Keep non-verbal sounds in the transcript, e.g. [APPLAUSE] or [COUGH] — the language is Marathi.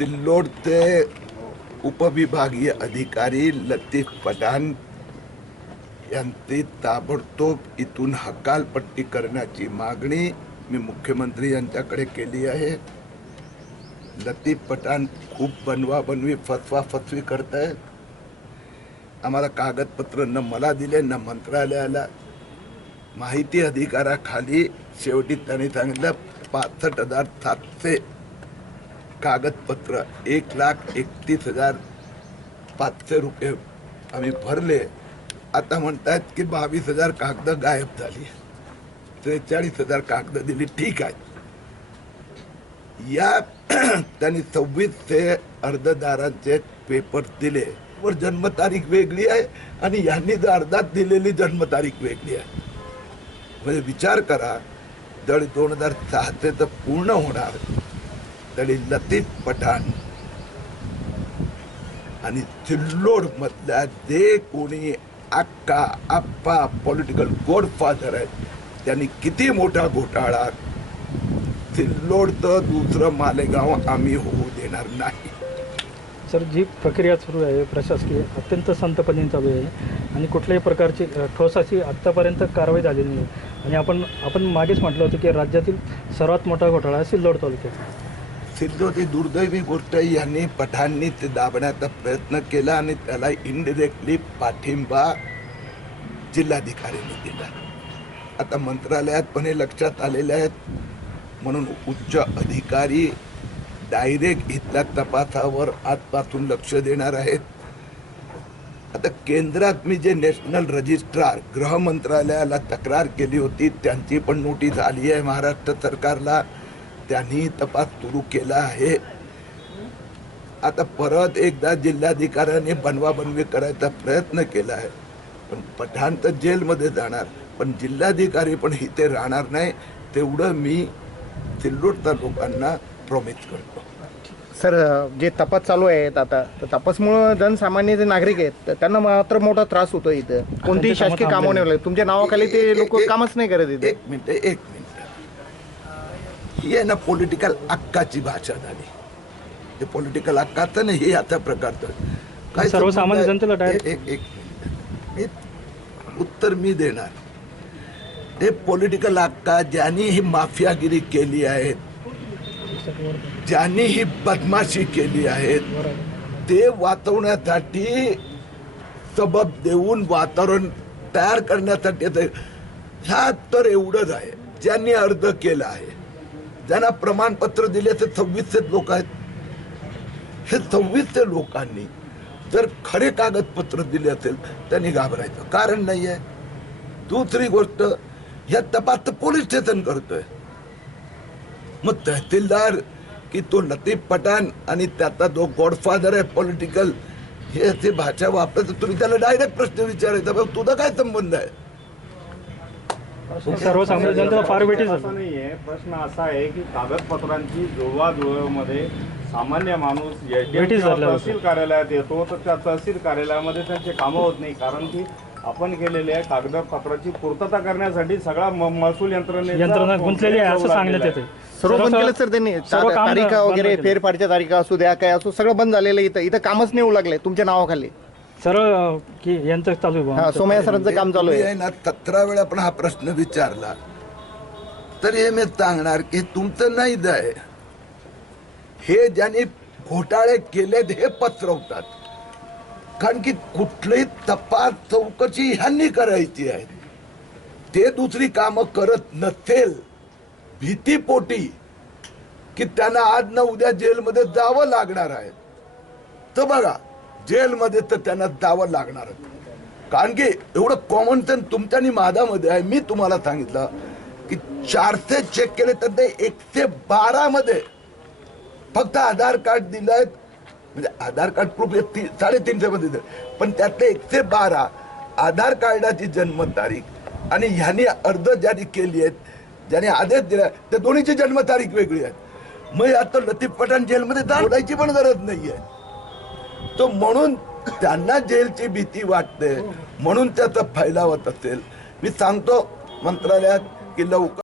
सिल्लोडचे उपविभागीय अधिकारी लतीफ पठाण यांची ताबडतोब इथून हकालपट्टी करण्याची मागणी मी मुख्यमंत्री यांच्याकडे केली आहे. लतीफ पठाण खूप बनवाबनवी फसवा फसवी करत आहे आम्हाला कागदपत्र न मला दिले न मंत्रालयाला. माहिती अधिकाराखाली शेवटी त्यांनी सांगितलं पासष्ट हजार सातशे कागदपत्र एक लाख एकतीस हजार पाचशे रुपये आम्ही भरले. आता म्हणतायत की बावीस हजार कागद गायब झाली. त्रेचाळीस हजार कागद दिली. ठीक आहे. या [CLEARS THROAT] त्यांनी सव्वीसशे अर्जदारांचे पेपर दिले. वर जन्मतारीख वेगळी आहे आणि यांनी जर अर्धात दिलेली जन्मतारीख वेगळी आहे. म्हणजे विचार करा जर दोन हजार सहाचे तर पूर्ण होणार. तरी लतीफ पठाण. आणि सिल्लोडमधल्या जे कोणी अक्का आप्पा पॉलिटिकल गॉडफादर आहेत त्यांनी किती मोठा घोटाळा. सिल्लोडचं दुसरं मालेगाव आम्ही होऊ देणार नाही. सर जी प्रक्रिया सुरू आहे प्रशासकीय अत्यंत संतपणे चालू आहे आणि कुठल्याही प्रकारची ठोस अशी आत्तापर्यंत कारवाई झालेली नाही आणि आपण आपण मागेच म्हटलं होतं की राज्यातील सर्वात मोठा घोटाळा सिल्लोड तालुक्याचा सिद्धोटी दुर्दैवी गोष्ट यांनी पठाणनी ते दाबण्याचा प्रयत्न केला आणि त्याला इनडिरेक्टली पाठिंबा जिल्हाधिकाऱ्यांनी दिला. आता मंत्रालयात पण हे लक्षात आलेले आहेत. म्हणून उच्च अधिकारी डायरेक्ट इथल्या तपासावर आजपासून लक्ष देणार आहेत. आता केंद्रात मी जे नॅशनल रजिस्ट्रार गृह मंत्रालयाला तक्रार केली होती त्यांची पण नोटीस आली आहे. महाराष्ट्र सरकारला त्यांनी तपास सुरू केला आहे. आता परत एकदा जिल्हाधिकाऱ्यांनी बनवाबनवी करायचा प्रयत्न केला आहे. पण पठाण तर जेलमध्ये जाणार पण जिल्हाधिकारी पण इथे राहणार नाही तेवढं मी सिल्लोडच्या लोकांना प्रॉमिस करतो. सर जे तपास चालू आहेत आता तर तपासमुळं जनसामान्य जे नागरिक आहेत तर त्यांना मात्र मोठा त्रास होतो इथं. कोणतीही शासकीय कामं थांबलेली. नाही लागत. तुमच्या नावाखाली ते लोक कामच नाही करत इथे. एक मिनिट एक मिनिट. ही आहे ना पॉलिटिकल अक्काची भाषा झाली. हे पॉलिटिकल अक्काचं नाही हे आता प्रकारचं काय सर्वसामान्य? जनतेला एक एक मी उत्तर मी देणार. हे पॉलिटिकल अक्का ज्यांनी ही माफियागिरी केली आहे ज्यांनी ही बदमाशी केली आहे ते वाचवण्यासाठी सबब देऊन वातावरण तयार करण्यासाठी ह्या तर एवढंच आहे. ज्यांनी अर्ज केला आहे ज्यांना प्रमाणपत्र दिले ते सव्वीसशे लोक आहेत. हे सव्वीसशे लोकांनी जर खरे कागदपत्र दिले असेल त्यांनी घाबरायचं. कारण नाही आहे दुसरी गोष्ट ह्या तपास तर पोलीस स्टेशन करतोय. मग तहसीलदार की तो लतीफ पठाण आणि त्याचा जो गॉडफादर आहे पॉलिटिकल हे असे भाषा वापरत तुम्ही त्याला डायरेक्ट प्रश्न विचारायचा. बघ तुझा काय संबंध आहे? सर्वसामान्य जनतेला फार वेटी असा झालं. नाहीये. प्रश्न असा आहे की कागदपत्रांची जुळवाजुळवमध्ये सामान्य माणूस भेटीस झाला. तहसील कार्यालयात येतो तर त्या तहसील कार्यालयामध्ये त्यांचे कामं होत नाही. कारण की आपण केलेल्या कागदपत्राची पूर्तता करण्यासाठी सगळा महसूल यंत्रणेचा यंत्रणा गुंतलेली आहे असं सांगण्यात येते सर्व बंद केलं सर त्यांनी. तारीखा वगैरे. फेरफारच्या तारीखा असू द्या काय असो सगळं बंद झालेलं आहे इथं. इथं कामच नाही लागले तुमच्या नावाखाली. सरळ की यांचं चालू आहे. हा सोमय्या सरांचं काम चालू तुम्ही आहे आहे ना सतरा वेळा पण हा प्रश्न विचारला. तर हे मी सांगणार की तुमचं नाही आहे. हे ज्यांनी घोटाळे केलेत हे पसरवतात. कारण की कुठलीही तपास चौकशी ह्यांनी करायची आहे. ते दुसरी कामं करत नसेल भीतीपोटी की त्यांना आज ना उद्या जेलमध्ये जावं लागणार आहे. तर बघा जेलमध्ये तर त्यांना जावं लागणार. कारण की एवढं कॉमन सेन्स तुमच्या आणि आहे. मी तुम्हाला सांगितलं की चारशे चेक केले तर ते एकशे बारामध्ये फक्त आधार कार्ड दिलंय म्हणजे आधार कार्ड प्रूफ हे ती साडेतीनशेमध्ये दिलं पण त्यातले एकशे बारा आधार कार्डाची जन्मतारीख आणि ह्यांनी अर्ज जारी केली आहेत ज्याने आदेश दिला त्या दोन्हीची जन्मतारीख वेगळी आहे. मग आता लतीफ पठाण जेलमध्ये जाण्याची पण गरज नाहीये. तो म्हणून त्यांना जेलची भीती वाटते. म्हणून त्याचा फैलावत असेल. मी सांगतो मंत्रालयात की लवकर